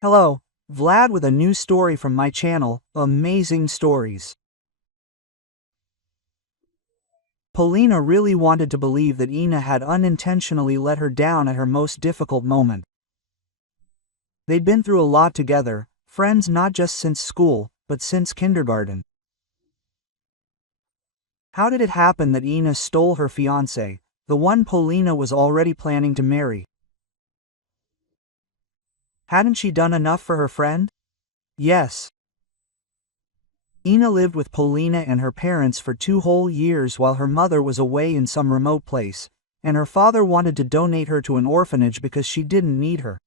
Hello, Vlad with a new story from my channel, Amazing Stories. Polina really wanted to believe that Ina had unintentionally let her down at her most difficult moment. They'd been through a lot together, friends not just since school, but since kindergarten. How did it happen that Ina stole her fiancé, the one Polina was already planning to marry? Hadn't she done enough for her friend? Yes. Ina lived with Polina and her parents for 2 whole years while her mother was away in some remote place, and her father wanted to donate her to an orphanage because she didn't need her.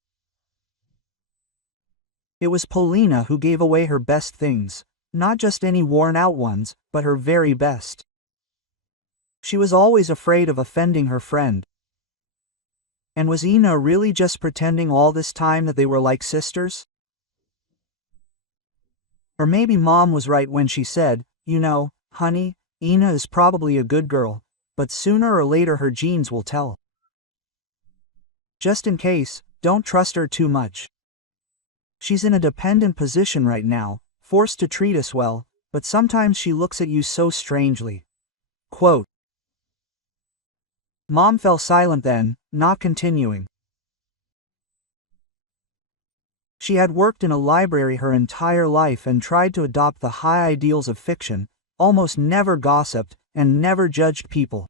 It was Polina who gave away her best things, not just any worn-out ones, but her very best. She was always afraid of offending her friend. And was Ina really just pretending all this time that they were like sisters? Or maybe Mom was right when she said, "You know, honey, Ina is probably a good girl, but sooner or later her genes will tell." Just in case, don't trust her too much. She's in a dependent position right now, forced to treat us well, but sometimes she looks at you so strangely. Quote. Mom fell silent then, not continuing. She had worked in a library her entire life and tried to adopt the high ideals of fiction, almost never gossiped, and never judged people.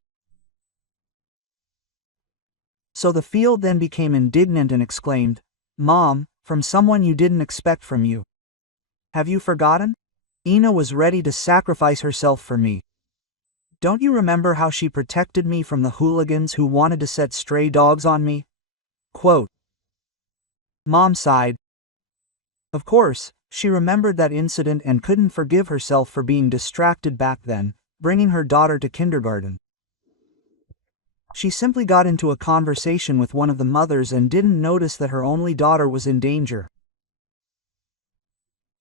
So the field then became indignant and exclaimed, "Mom, from someone you didn't expect from you. Have you forgotten? Ina was ready to sacrifice herself for me. Don't you remember how she protected me from the hooligans who wanted to set stray dogs on me?" Quote. Mom sighed. Of course, she remembered that incident and couldn't forgive herself for being distracted back then, bringing her daughter to kindergarten. She simply got into a conversation with one of the mothers and didn't notice that her only daughter was in danger.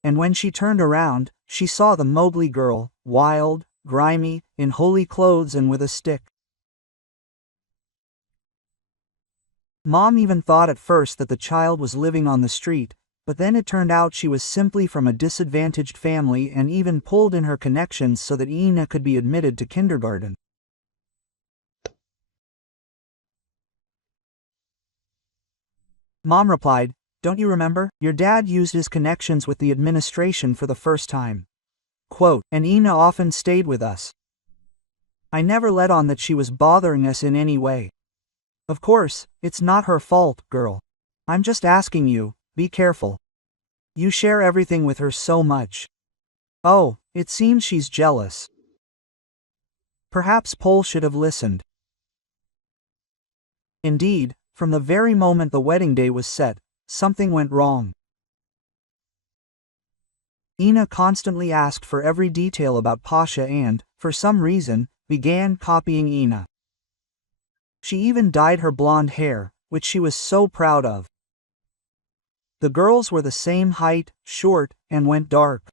And when she turned around, she saw the Mowgli girl, wild, grimy, in holy clothes and with a stick. Mom even thought at first that the child was living on the street, but then it turned out she was simply from a disadvantaged family and even pulled in her connections so that Ina could be admitted to kindergarten. Mom replied, "Don't you remember? Your dad used his connections with the administration for the first time. Quote, and Ina often stayed with us. I never let on that she was bothering us in any way. Of course, it's not her fault, girl. I'm just asking you, be careful. You share everything with her so much. Oh, it seems she's jealous." Perhaps Pol should have listened. Indeed, from the very moment the wedding day was set, something went wrong. Ina constantly asked for every detail about Pasha and, for some reason, began copying Ina. She even dyed her blonde hair, which she was so proud of. The girls were the same height, short, and went dark.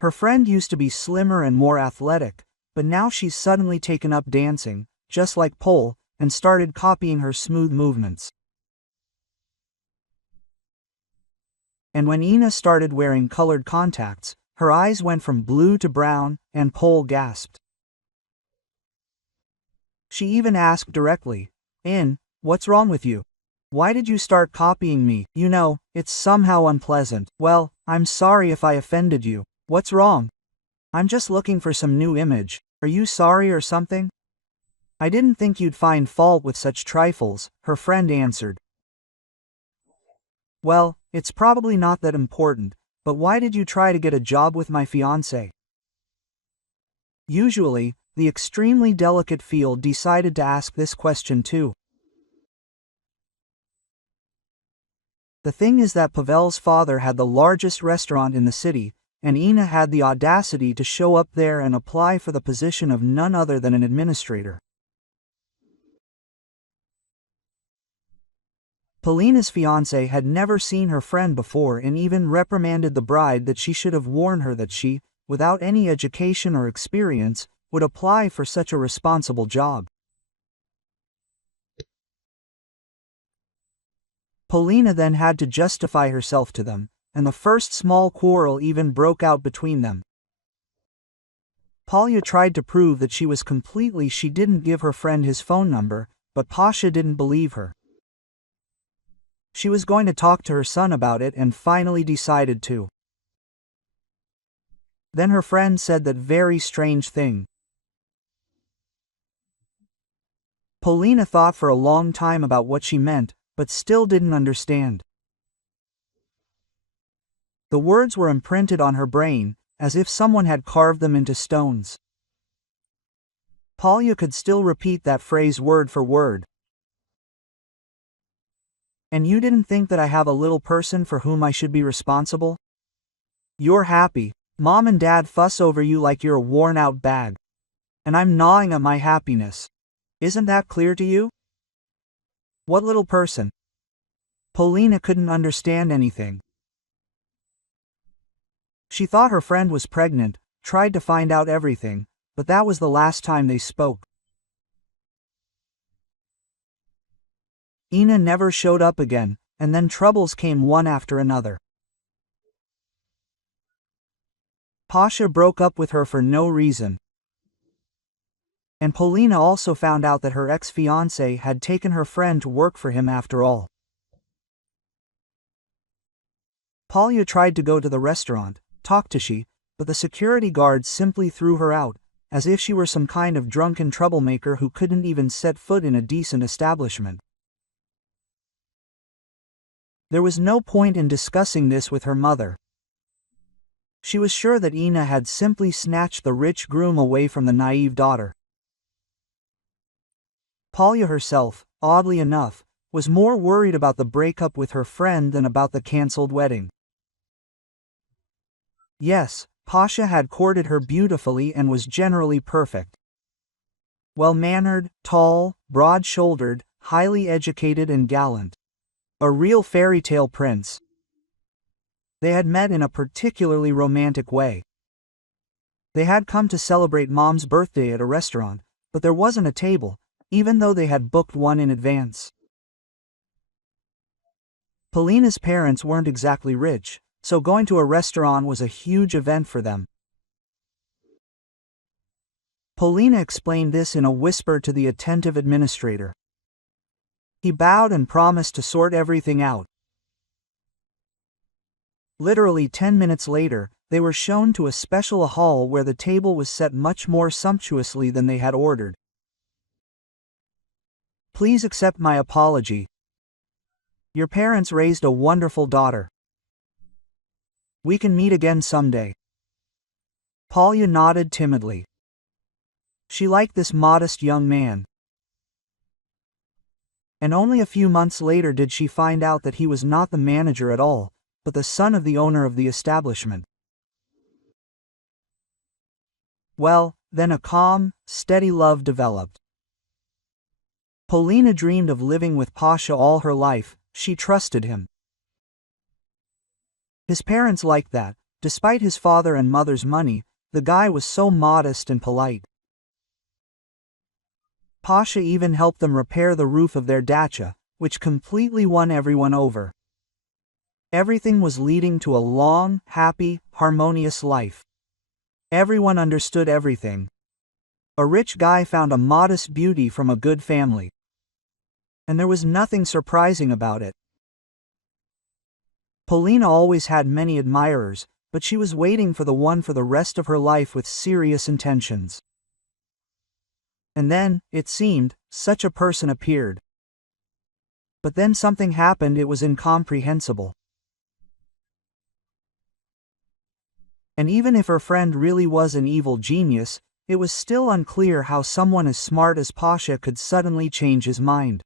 Her friend used to be slimmer and more athletic, but now she's suddenly taken up dancing, just like Pol, and started copying her smooth movements. And when Ina started wearing colored contacts, her eyes went from blue to brown, and Pol gasped. She even asked directly, "What's wrong with you? Why did you start copying me? You know, it's somehow unpleasant." "Well, I'm sorry if I offended you. What's wrong? I'm just looking for some new image. Are you sorry or something?" "I didn't think you'd find fault with such trifles," her friend answered. "Well, it's probably not that important, but why did you try to get a job with my fiancé?" Usually, the extremely delicate field decided to ask this question too. The thing is that Pavel's father had the largest restaurant in the city, and Ina had the audacity to show up there and apply for the position of none other than an administrator. Polina's fiancé had never seen her friend before and even reprimanded the bride that she should have warned her that she, without any education or experience, would apply for such a responsible job. Polina then had to justify herself to them, and the first small quarrel even broke out between them. Polya tried to prove that she didn't give her friend his phone number, but Pasha didn't believe her. She was going to talk to her son about it and finally decided to. Then her friend said that very strange thing. Polina thought for a long time about what she meant, but still didn't understand. The words were imprinted on her brain, as if someone had carved them into stones. Polya could still repeat that phrase word for word. And you didn't think that I have a little person for whom I should be responsible? You're happy. Mom and Dad fuss over you like you're a worn-out bag. And I'm gnawing at my happiness. Isn't that clear to you? What little person? Polina couldn't understand anything. She thought her friend was pregnant, tried to find out everything, but that was the last time they spoke. Ina never showed up again, and then troubles came one after another. Pasha broke up with her for no reason. And Polina also found out that her ex-fiancé had taken her friend to work for him after all. Polya tried to go to the restaurant, talk to she, but the security guards simply threw her out, as if she were some kind of drunken troublemaker who couldn't even set foot in a decent establishment. There was no point in discussing this with her mother. She was sure that Ina had simply snatched the rich groom away from the naive daughter. Polya herself, oddly enough, was more worried about the breakup with her friend than about the cancelled wedding. Yes, Pasha had courted her beautifully and was generally perfect. Well-mannered, tall, broad-shouldered, highly educated and gallant. A real fairy tale prince. They had met in a particularly romantic way. They had come to celebrate Mom's birthday at a restaurant, but there wasn't a table, even though they had booked one in advance. Polina's parents weren't exactly rich, so going to a restaurant was a huge event for them. Polina explained this in a whisper to the attentive administrator. He bowed and promised to sort everything out. Literally 10 minutes later, they were shown to a special hall where the table was set much more sumptuously than they had ordered. Please accept my apology. Your parents raised a wonderful daughter. We can meet again someday. Polya nodded timidly. She liked this modest young man. And only a few months later did she find out that he was not the manager at all, but the son of the owner of the establishment. Well, then a calm, steady love developed. Polina dreamed of living with Pasha all her life. She trusted him. His parents liked that. Despite his father and mother's money, the guy was so modest and polite. Pasha even helped them repair the roof of their dacha, which completely won everyone over. Everything was leading to a long, happy, harmonious life. Everyone understood everything. A rich guy found a modest beauty from a good family. And there was nothing surprising about it. Polina always had many admirers, but she was waiting for the one for the rest of her life with serious intentions. And then, it seemed, such a person appeared. But then something happened. It was incomprehensible. And even if her friend really was an evil genius, it was still unclear how someone as smart as Pasha could suddenly change his mind.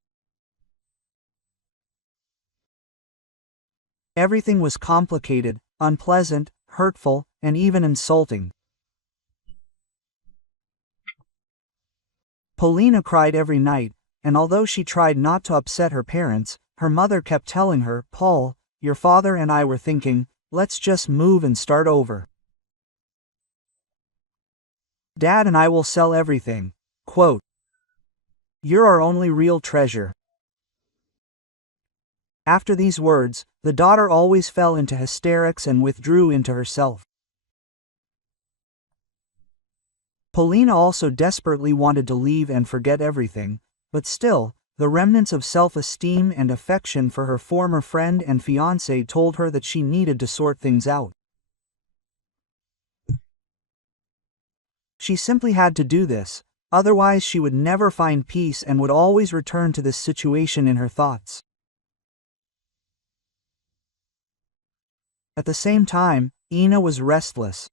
Everything was complicated, unpleasant, hurtful, and even insulting. Polina cried every night, and although she tried not to upset her parents, her mother kept telling her, "Paul, your father and I were thinking, let's just move and start over. Dad and I will sell everything. Quote, you're our only real treasure." After these words, the daughter always fell into hysterics and withdrew into herself. Polina also desperately wanted to leave and forget everything, but still, the remnants of self-esteem and affection for her former friend and fiancé told her that she needed to sort things out. She simply had to do this, otherwise she would never find peace and would always return to this situation in her thoughts. At the same time, Ina was restless.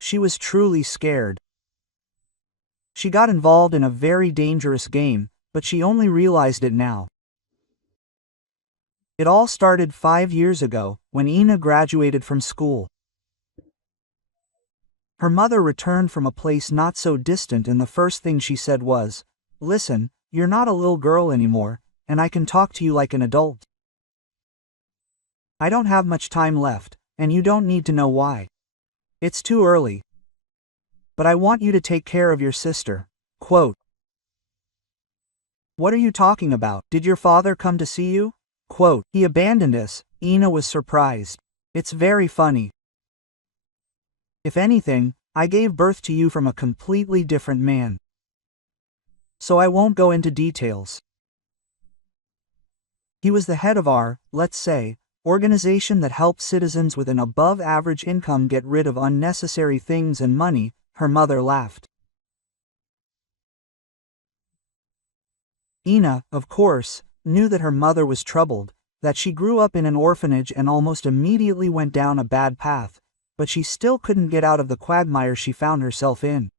She was truly scared. She got involved in a very dangerous game, but she only realized it now. It all started 5 years ago, when Ina graduated from school. Her mother returned from a place not so distant and the first thing she said was, "Listen, you're not a little girl anymore, and I can talk to you like an adult. I don't have much time left, and you don't need to know why. It's too early. But I want you to take care of your sister." Quote. "What are you talking about? Did your father come to see you?" Quote. "He abandoned us." Ina was surprised. "It's very funny. If anything, I gave birth to you from a completely different man. So I won't go into details. He was the head of our, let's say, organization that helps citizens with an above-average income get rid of unnecessary things and money." Her mother laughed. Ina, of course, knew that her mother was troubled, that she grew up in an orphanage and almost immediately went down a bad path, but she still couldn't get out of the quagmire she found herself in.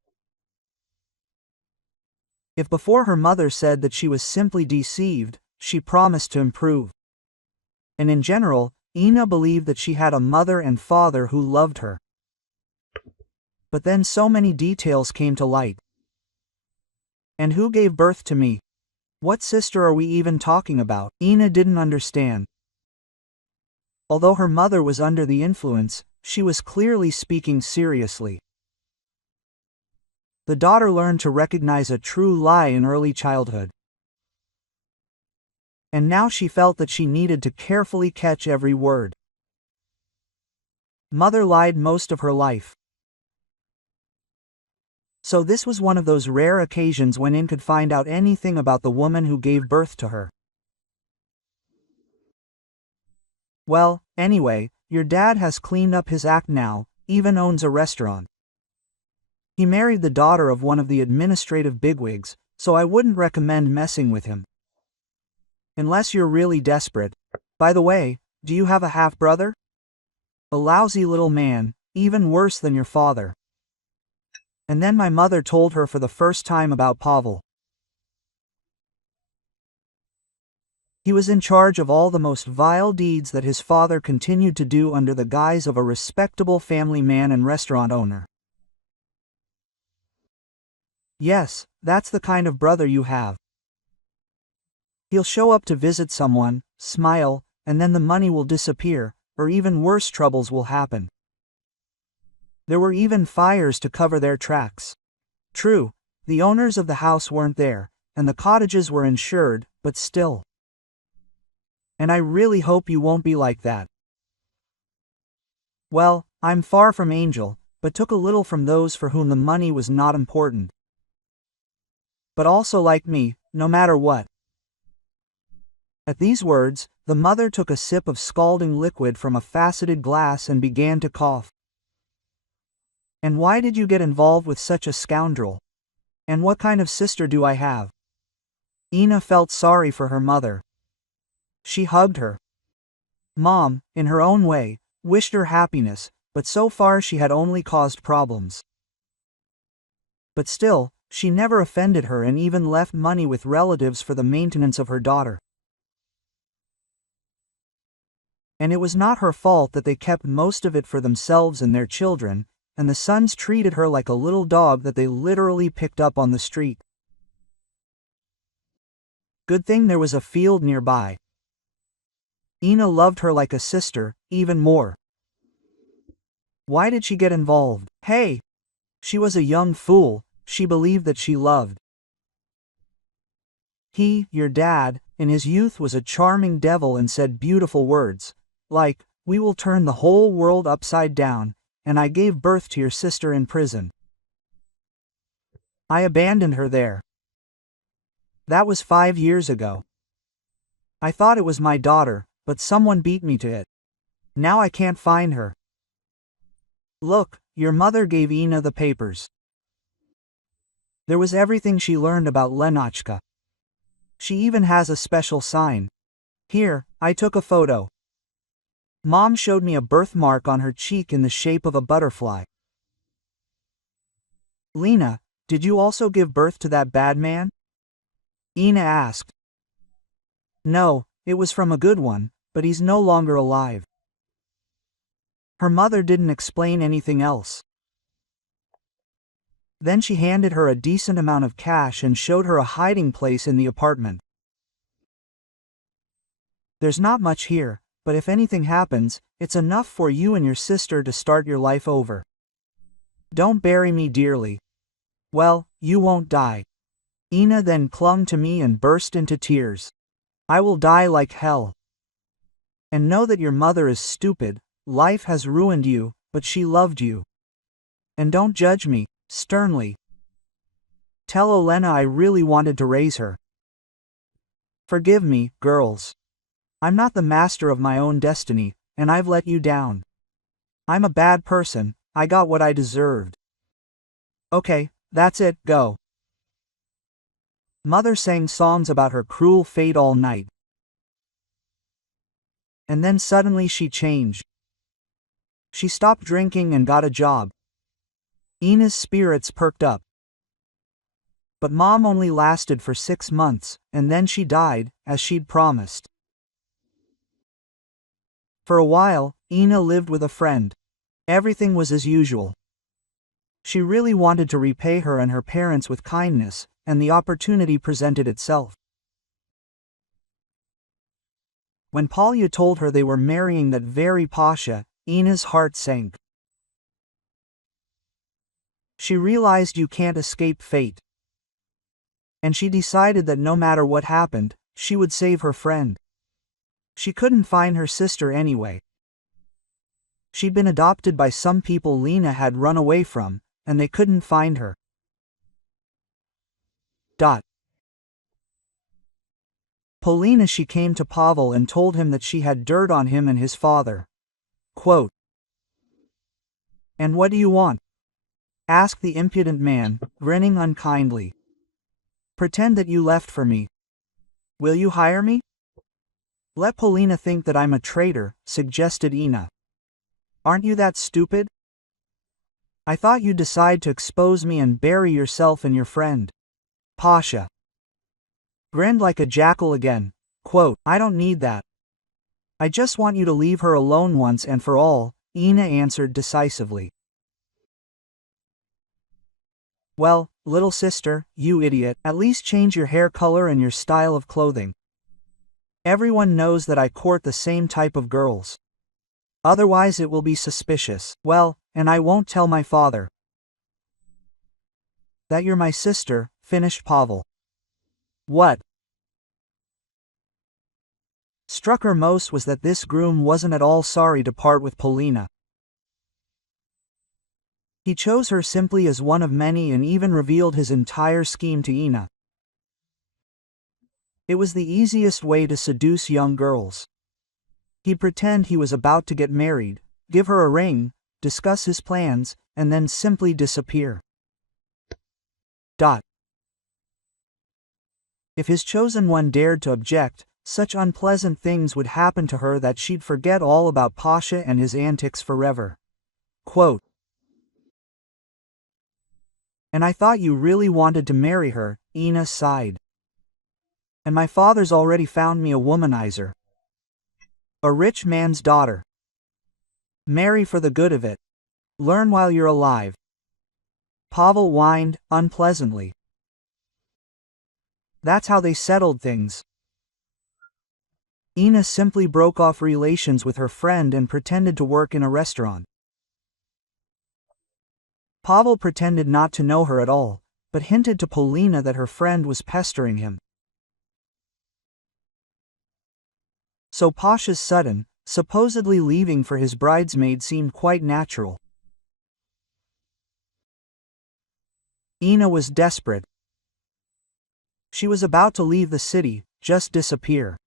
If before her mother said that she was simply deceived, she promised to improve. And in general, Ina believed that she had a mother and father who loved her. But then so many details came to light. And who gave birth to me? What sister are we even talking about? Ina didn't understand. Although her mother was under the influence, she was clearly speaking seriously. The daughter learned to recognize a true lie in early childhood. And now she felt that she needed to carefully catch every word. Mother lied most of her life. So this was one of those rare occasions when Ina could find out anything about the woman who gave birth to her. "Well, anyway, your dad has cleaned up his act now, even owns a restaurant. He married the daughter of one of the administrative bigwigs, so I wouldn't recommend messing with him. Unless you're really desperate. By the way, do you have a half-brother? A lousy little man, even worse than your father." And then my mother told her for the first time about Pavel. He was in charge of all the most vile deeds that his father continued to do under the guise of a respectable family man and restaurant owner. Yes, that's the kind of brother you have. He'll show up to visit someone, smile, and then the money will disappear, or even worse troubles will happen. There were even fires to cover their tracks. True, the owners of the house weren't there, and the cottages were insured, but still. And I really hope you won't be like that. Well, I'm far from angel, but took a little from those for whom the money was not important. But also like me, no matter what. At these words, the mother took a sip of scalding liquid from a faceted glass and began to cough. "And why did you get involved with such a scoundrel? And what kind of sister do I have?" Ina felt sorry for her mother. She hugged her. Mom, in her own way, wished her happiness, but so far she had only caused problems. But still, she never offended her and even left money with relatives for the maintenance of her daughter. And it was not her fault that they kept most of it for themselves and their children, and the sons treated her like a little dog that they literally picked up on the street. Good thing there was a field nearby. Ina loved her like a sister, even more. Why did she get involved? Hey! She was a young fool, she believed that she loved. He, your dad, in his youth was a charming devil and said beautiful words, like, "We will turn the whole world upside down, and I gave birth to your sister in prison. I abandoned her there. That was 5 years ago. I thought it was my daughter, but someone beat me to it. Now I can't find her. Look, your mother gave Ina the papers. There was everything she learned about Lenotchka. She even has a special sign. Here, I took a photo. Mom showed me a birthmark on her cheek in the shape of a butterfly. Lena, did you also give birth to that bad man?" Ina asked. "No, it was from a good one, but he's no longer alive." Her mother didn't explain anything else. Then she handed her a decent amount of cash and showed her a hiding place in the apartment. "There's not much here, but if anything happens, it's enough for you and your sister to start your life over. Don't bury me dearly. Well, you won't die." Ina then clung to me and burst into tears. "I will die like hell. And know that your mother is stupid, life has ruined you, but she loved you. And don't judge me, sternly. Tell Olena I really wanted to raise her. Forgive me, girls. I'm not the master of my own destiny, and I've let you down. I'm a bad person, I got what I deserved. Okay, that's it, go." Mother sang songs about her cruel fate all night. And then suddenly she changed. She stopped drinking and got a job. Ina's spirits perked up. But Mom only lasted for 6 months, and then she died, as she'd promised. For a while, Ina lived with a friend. Everything was as usual. She really wanted to repay her and her parents with kindness, and the opportunity presented itself. When Polya told her they were marrying that very Pasha, Ina's heart sank. She realized you can't escape fate. And she decided that no matter what happened, she would save her friend. She couldn't find her sister anyway. She'd been adopted by some people Lena had run away from, and they couldn't find her. Polina she came to Pavel and told him that she had dirt on him and his father. Quote, "And what do you want?" asked the impudent man, grinning unkindly. "Pretend that you left for me. Will you hire me?" "Let Polina think that I'm a traitor," suggested Ina. "Aren't you that stupid? I thought you'd decide to expose me and bury yourself and your friend." Pasha grinned like a jackal again. Quote, "I don't need that. I just want you to leave her alone once and for all," Ina answered decisively. "Well, little sister, you idiot, at least change your hair color and your style of clothing. Everyone knows that I court the same type of girls. Otherwise it will be suspicious. Well, and I won't tell my father that you're my sister," finished Pavel. What struck her most was that this groom wasn't at all sorry to part with Polina. He chose her simply as one of many and even revealed his entire scheme to Ina. It was the easiest way to seduce young girls. He'd pretend he was about to get married, give her a ring, discuss his plans, and then simply disappear. If his chosen one dared to object, such unpleasant things would happen to her that she'd forget all about Pasha and his antics forever. Quote, "And I thought you really wanted to marry her," Ina sighed. "And my father's already found me a womanizer. A rich man's daughter. Marry for the good of it. Learn while you're alive." Pavel whined, unpleasantly. That's how they settled things. Ina simply broke off relations with her friend and pretended to work in a restaurant. Pavel pretended not to know her at all, but hinted to Polina that her friend was pestering him. So Pasha's sudden, supposedly leaving for his bridesmaid seemed quite natural. Ina was desperate. She was about to leave the city, just disappear.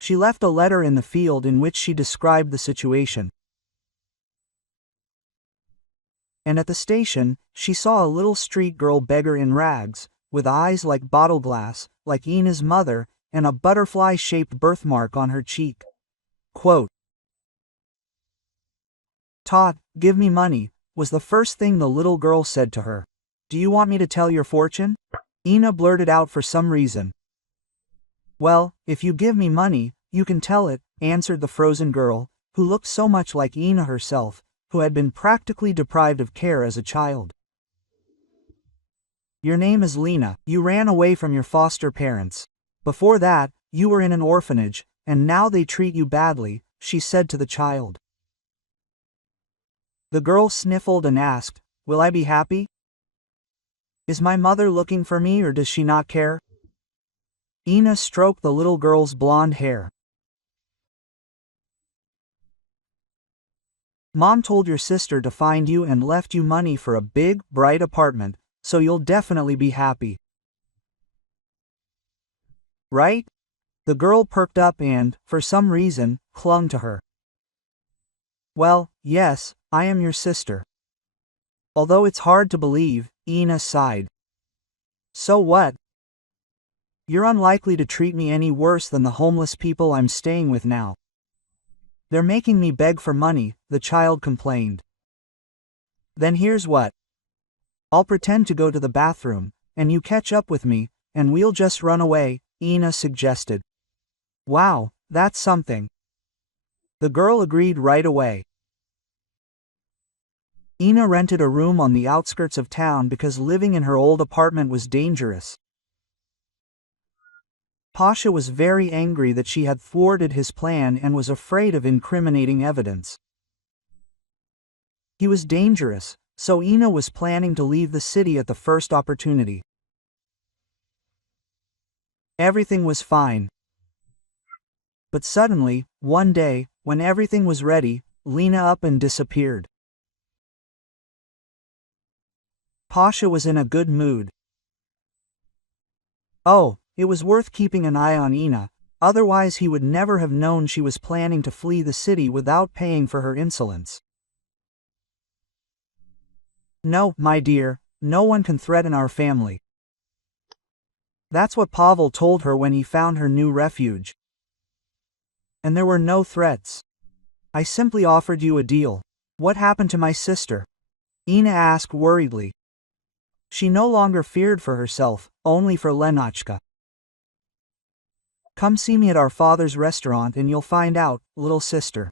She left a letter in the field in which she described the situation. And at the station, she saw a little street girl beggar in rags, with eyes like bottle glass, like Ina's mother, and a butterfly-shaped birthmark on her cheek. Quote, "Tot, give me money," was the first thing the little girl said to her. "Do you want me to tell your fortune?" Ina blurted out for some reason. "Well, if you give me money, you can tell it," answered the frozen girl, who looked so much like Ina herself, who had been practically deprived of care as a child. "Your name is Lena. You ran away from your foster parents. Before that, you were in an orphanage, and now they treat you badly," she said to the child. The girl sniffled and asked, "Will I be happy? Is my mother looking for me or does she not care?" Ina stroked the little girl's blonde hair. "Mom told your sister to find you and left you money for a big, bright apartment, so you'll definitely be happy. Right?" The girl perked up and, for some reason, clung to her. "Well, yes, I am your sister." Although it's hard to believe, Ina sighed. "So what? You're unlikely to treat me any worse than the homeless people I'm staying with now." "They're making me beg for money," the child complained. "Then here's what. I'll pretend to go to the bathroom, and you catch up with me, and we'll just run away," Ina suggested. "Wow, that's something." The girl agreed right away. Ina rented a room on the outskirts of town because living in her old apartment was dangerous. Pasha was very angry that she had thwarted his plan and was afraid of incriminating evidence. He was dangerous, so Ina was planning to leave the city at the first opportunity. Everything was fine. But suddenly, one day, when everything was ready, Lena up and disappeared. Pasha was in a good mood. Oh, it was worth keeping an eye on Ina, otherwise he would never have known she was planning to flee the city without paying for her insolence. "No, my dear, no one can threaten our family." That's what Pavel told her when he found her new refuge. And there were no threats. "I simply offered you a deal." "What happened to my sister?" Ina asked worriedly. She no longer feared for herself, only for Lenachka. "Come see me at our father's restaurant and you'll find out, little sister."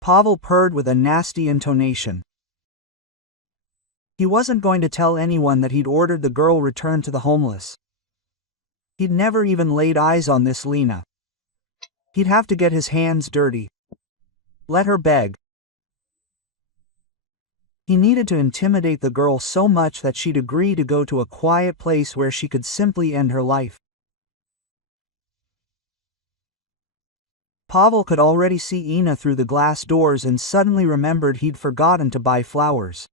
Pavel purred with a nasty intonation. He wasn't going to tell anyone that he'd ordered the girl returned to the homeless. He'd never even laid eyes on this Lena. He'd have to get his hands dirty. Let her beg. He needed to intimidate the girl so much that she'd agree to go to a quiet place where she could simply end her life. Pavel could already see Ina through the glass doors and suddenly remembered he'd forgotten to buy flowers.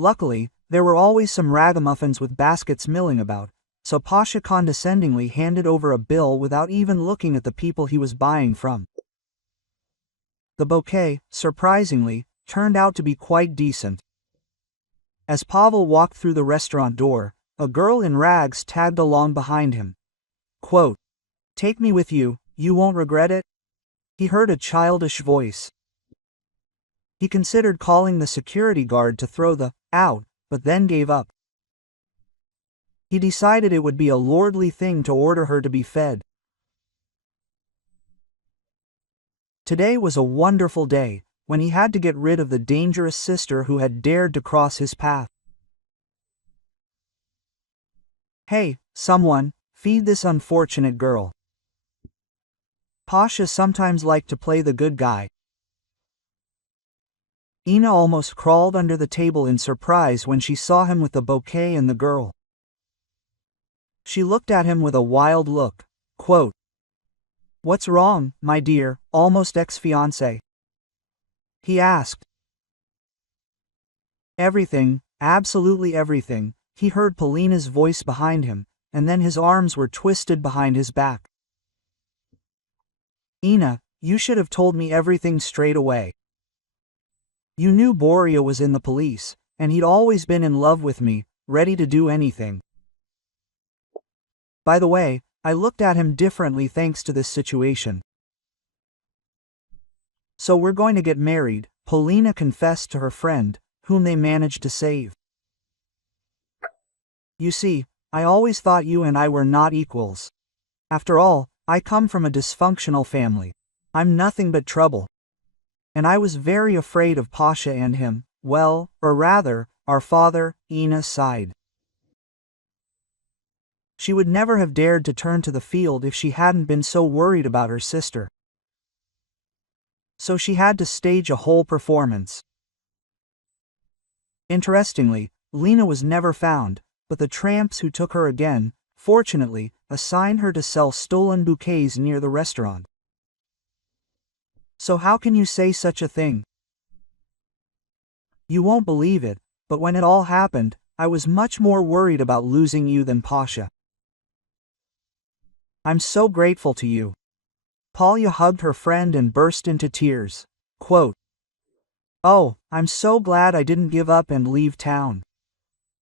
Luckily, there were always some ragamuffins with baskets milling about, so Pasha condescendingly handed over a bill without even looking at the people he was buying from. The bouquet, surprisingly, turned out to be quite decent. As Pavel walked through the restaurant door, a girl in rags tagged along behind him. Quote, "Take me with you, you won't regret it?" He heard a childish voice. He considered calling the security guard to throw the out, but then gave up. He decided it would be a lordly thing to order her to be fed. Today was a wonderful day, when he had to get rid of the dangerous sister who had dared to cross his path. "Hey, someone, feed this unfortunate girl." Pasha sometimes liked to play the good guy. Ina almost crawled under the table in surprise when she saw him with the bouquet and the girl. She looked at him with a wild look. Quote, "What's wrong, my dear, almost ex-fiancé?" he asked. "Everything, absolutely everything," he heard Polina's voice behind him, and then his arms were twisted behind his back. "Ina, you should have told me everything straight away. You knew Boria was in the police, and he'd always been in love with me, ready to do anything. By the way, I looked at him differently thanks to this situation. So we're going to get married," Polina confessed to her friend, whom they managed to save. "You see, I always thought you and I were not equals. After all, I come from a dysfunctional family. I'm nothing but trouble. And I was very afraid of Pasha and him, well, or rather, our father," Ina sighed. She would never have dared to turn to the field if she hadn't been so worried about her sister. So she had to stage a whole performance. Interestingly, Lena was never found, but the tramps who took her again, fortunately, assigned her to sell stolen bouquets near the restaurant. So how can you say such a thing? You won't believe it, but when it all happened, I was much more worried about losing you than Pasha. I'm so grateful to you. Polya hugged her friend and burst into tears. Quote, "Oh, I'm so glad I didn't give up and leave town.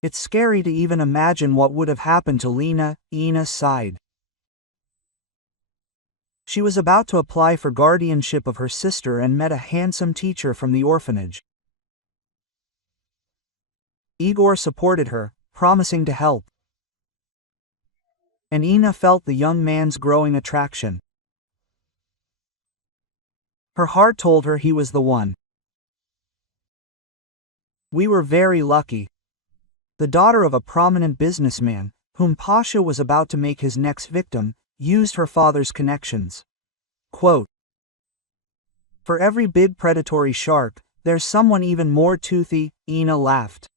It's scary to even imagine what would have happened to Lena," Ina sighed. She was about to apply for guardianship of her sister and met a handsome teacher from the orphanage. Igor supported her, promising to help. And Ina felt the young man's growing attraction. Her heart told her he was the one. We were very lucky. The daughter of a prominent businessman, whom Pasha was about to make his next victim, used her father's connections. Quote, "For every big predatory shark, there's someone even more toothy," Ina laughed.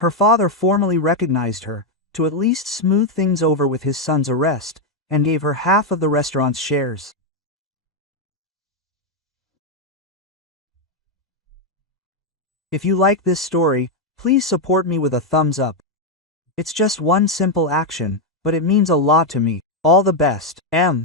Her father formally recognized her, to at least smooth things over with his son's arrest, and gave her half of the restaurant's shares. If you like this story, please support me with a thumbs up. It's just one simple action, but it means a lot to me. All the best, M.